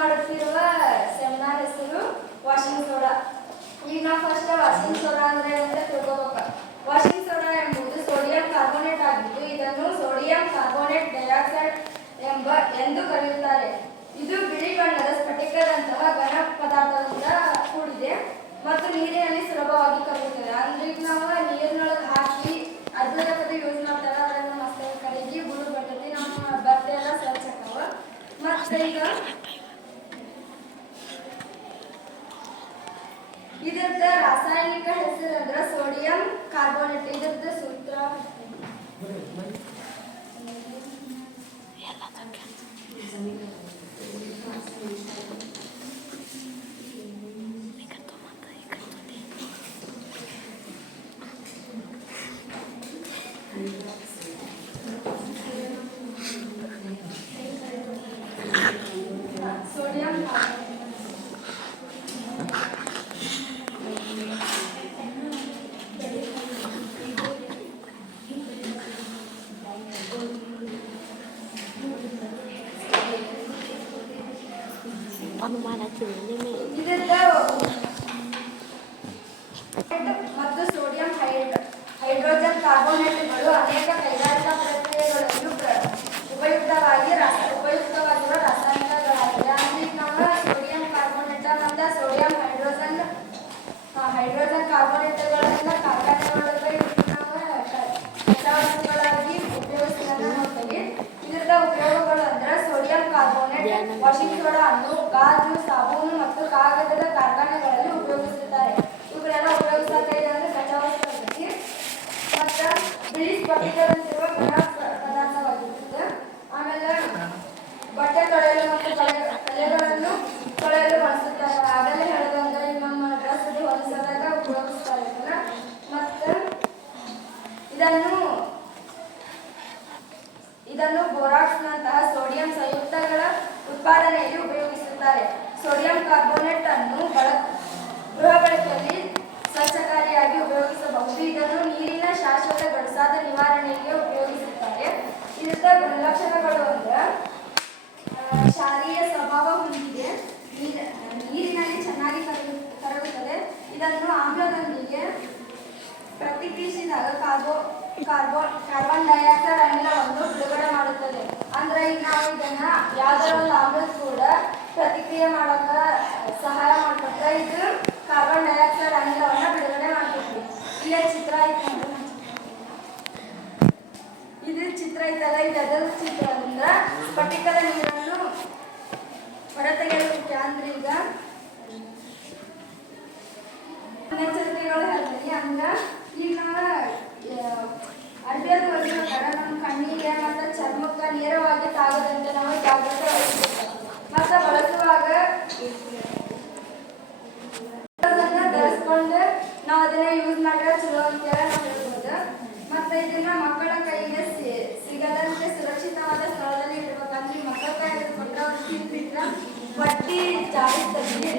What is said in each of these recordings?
ಮಾಡುತ್ತಿರುವ ಸೆಮಿನಾರ್ ಹೆಸರು washing soda. ಈಗ ನಾವು ಫಸ್ಟ್ ವಾಷಿಂಗ್ ಸೋಡಾ ಅಂದ್ರೆ ಅಂತ ತಿಳ್ಕೋಬೇಕು. ವಾಷಿಂಗ್ ಸೋಡಾ ಎಂಬುದು ಸೋಡಿಯಂ ಕಾರ್ಬೋನೇಟ್ ಆಗಿದ್ದು ಇದನ್ನು ಸೋಡಿಯಂ ಕಾರ್ಬೋನೇಟ್ ಡೈಆಕ್ಸೈಡ್ ಎಂದು ಕರೆಯುತ್ತಾರೆ. ಇದು ಬಿಳಿ ಬಣ್ಣದ ಸ್ಫಟಿಕದಂತಹ ಘನ ಪದಾರ್ಥದಿಂದ ಕೂಡಿದೆ ಮತ್ತು ನೀರಿನಲ್ಲಿ ಸುಲಭವಾಗಿ ಕರಗುತ್ತದೆ. ಅಂದ್ರೆ ಈಗ ನಾವು ನೀರಿನೊಳಗೆ ಹಾಕಿ ಅದ್ರದ್ದು ಯೂಸ್ ಮಾಡ್ತಾರೆ, ಅದನ್ನು ಮಸ್ತ್ ಕರಗಿ ಬುಡು ಬರ್ತೈತಿ, ನಮ್ಮ ಬಟ್ಟೆ ಎಲ್ಲ ಸ್ವಚ್ಛ ಆಕಾವ. ಮತ್ತೆ ಈಗ ಇದರದ ರಾಸಾಯನಿಕ ಹೆಸರು ಅಂದ್ರೆ ಸೋಡಿಯಂ ಕಾರ್ಬೋನೇಟ್. ಇದರದ ಸೂತ್ರ ಸೋಡಿಯಂ ಮತ್ತು ಸೋಡಿಯಂ ಹೈಡ್ರೋಜನ್ ಕಾರ್ಬೋನೇಟ್ಗಳು ಅನೇಕ ಕೈಗಾರಿಕಾ ಪ್ರಕ್ರಿಯೆಗಳನ್ನು ಉಪಯುಕ್ತವಾಗಿರುವ ರಾಸಾಯನಿಕಗಳಾಗಿವೆ. ಅಂದ್ರೆ ನಾವು ಸೋಡಿಯಂ ಕಾರ್ಬೋನೇಟ್ ಮತ್ತು ಸೋಡಿಯಂ ಹೈಡ್ರೋಜನ್ ಕಾರ್ಬೋನೇಟ್ಗಳನ್ನ ಕಾರ್ಖಾನೆಗಳೊಳಗೆ ನಾವು ಕಚ್ಚಾ ವಸ್ತುಗಳಾಗಿ ಉಪಯೋಗಿಸೋದನ್ನ ನೋಡ್ತೀವಿ. ಇದರ ಉಪಯೋಗಗಳು ಅಂದ್ರೆ ಸೋಡಿಯಂ ಕಾರ್ಬೋನೇಟ್ ವಾಷಿಂಗ್ ಸೋಡಾ ಅನ್ನು ಗಾಜು, ಸಾಬೂನು ಮತ್ತು ಕಾಗದದ ಕಾರ್ಖಾನೆಗಳಲ್ಲಿ ಉಪಯೋಗಿಸುತ್ತಾರೆ. ಇವುಗಳೆಲ್ಲ ಉಪಯೋಗಿಸಬೇಕಾಗಿದೆ ಅಂದ್ರೆ ಕಚ್ಚಾ ವಸ್ತು ಆಗೈತಿ. ಮತ್ತು ಬಿಳಿ ಸ್ಫಟಿಕದಂತಿರುವ ಘನ ಪದಾರ್ಥವಾಗಿರುತ್ತದೆ. ಆಮೇಲೆ ಬಟ್ಟೆ ತೊಳೆಯಲು ಮತ್ತು ತಲೆಗಳನ್ನು ತೊಳೆಯಲು ಬಳಸುತ್ತಾರೆ. ಆಗಲೇ ಹೇಳಿದಂಗೆ ನಮ್ಮ ಡ್ರೆಸ್ ಹೊಲಿಸಿದಾಗ ಉಪಯೋಗಿಸ್ತಾರೆ. ಮತ್ತು ಇದನ್ನು ಬೋರಾಕ್ಸ್ನಂತಹ ಸೋಡಿಯಂ ಸಂಯುಕ್ತಗಳ ಉತ್ಪಾದನೆಯಲ್ಲಿ ಉಪಯೋಗಿಸುತ್ತಾರೆ. ಸೋಡಿಯಂ ಕಾರ್ಬೋನೇಟ್ ಅನ್ನು ಗೃಹ ಬಳಕೆಯಲ್ಲಿ ಸ್ವಚ್ಛಕಾರಿಯಾಗಿ ಉಪಯೋಗಿಸಬಹುದು. ಇದನ್ನು ನೀರಿನ ಶಾಶ್ವತ ಗಡುಸಾದ ನಿವಾರಣೆಗೆ ಉಪಯೋಗಿಸುತ್ತಾರೆ. ಇದರ ಗುಣಲಕ್ಷಣಗಳು ಅಂದ್ರೆ ಕ್ಷಾರೀಯ ಸ್ವಭಾವ ಹೊಂದಿದೆ, ನೀರಿನಲ್ಲಿ ಚೆನ್ನಾಗಿ ಕರಗುತ್ತದೆ. ಇದನ್ನು ಆಮ್ಲದೊಂದಿಗೆ ಪ್ರತಿಕ್ರಿಯಿಸಿದಾಗ ಕಾರ್ಬನ್ ಡೈಆಕ್ಸೈಡ್ ಅನಿಲವನ್ನು ಬಿಡುಗಡೆ ಮಾಡುತ್ತದೆ. ಅಂದ್ರೆ ಈಗ ನಾವು ಇದನ್ನ ಯಾವ್ದಾರ ಒಂದು ಆಮ್ಲ ಕೂಡ ಪ್ರತಿಕ್ರಿಯೆ ಮಾಡಕ ಸಹಾಯ ಮಾಡ್ಕೊಟ್ರೆ ಇದು ಕಾರ್ಬನ್ ಡೈಆಕ್ಸೈಡ್ ಅನಿಲವನ್ನ ಬಿಡುಗಡೆ ಮಾಡ್ತೀವಿ. ಇಲ್ಲೇ ಚಿತ್ರ ಐತೆ, ಇದು ಚಿತ್ರ ಐತಲ್ಲ, ಇದು ಅದರ ಚಿತ್ರ ಅಂದ್ರೆ ಸ್ಫಟಿಕದ ನೀರನ್ನು ಹೊರತೆಗೆಯಲಿಕ್ಕೆ. ಅಂದ್ರೆ ಈಗ ಮುನ್ನೆಚ್ಚರಿಕೆಗಳು ಹೇಳ್ತೀನಿ. ಅಂದ್ರೆ ಈಗ ನಾವು ಅಡ್ಡಿಯದು ಒಳಗಿರ್ತಾರೆ ನಮ್ಮ ಕಣ್ಣಿಗೆ ಮತ್ತು ಚರ್ಮಕ್ಕೆ ನೇರವಾಗಿ ತಾಗದಂತೆ ನಾವು ಜಾಗ್ರತೆ ವಹಿಸಬೇಕು. ಮತ್ತು ಬಳಸುವಾಗ ಅದನ್ನು ಧರಿಸ್ಕೊಂಡು ನಾವು ಅದನ್ನ ಯೂಸ್ ಮಾಡಿದ್ರೆ ಚಲೋ ಅಂತೇಳಿ ನಾವು ಹೇಳ್ಬೋದು. ಮತ್ತು ಇದನ್ನ ಮಕ್ಕಳ ಕೈಗೆ ಸಿಗದಂತೆ ಸುರಕ್ಷಿತವಾದ ಸ್ಥಳದಲ್ಲಿ ಇಡಬೇಕಂದ್ರೆ ಮಕ್ಕಳ ಕೈಗೆ ಕೊಟ್ಟರೆ ಅವ್ರು ತಿಂದ್ಬಿಟ್ರೆ ಬಟ್ಟಿ ಜಾಡಿಸ್ತದೆ.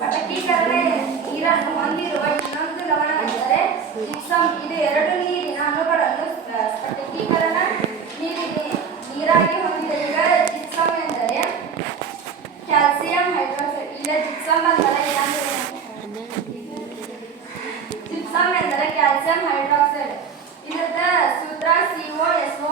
ಸ್ಫಟಿಕೀಕರಣ ನೀರನ್ನು ಹೊಂದಿರುವ ಇನ್ನೊಂದು ಲವಣವೆಂದರೆ ಜಿಪ್ಸಮ್. ಇದು ಎರಡು ನೀರಿನ ಅಣುಗಳನ್ನು ಸ್ಫಟಿಕೀಕರಣ ನೀರಾಗಿ ಹೊಂದಿದೆ. ಈಗ ಜಿಪ್ಸಮ್ ಎಂದರೆ ಕ್ಯಾಲ್ಸಿಯಂ ಹೈಡ್ರಾಕ್ಸೈಡ್. ಇಲ್ಲ ಜಿಪ್ಸಮ್ ಅಂದರೆ ಜಿಪ್ಸಮ್ ಎಂದರೆ ಕ್ಯಾಲ್ಸಿಯಂ ಹೈಡ್ರಾಕ್ಸೈಡ್. ಇದರ ಸೂತ್ರ COSO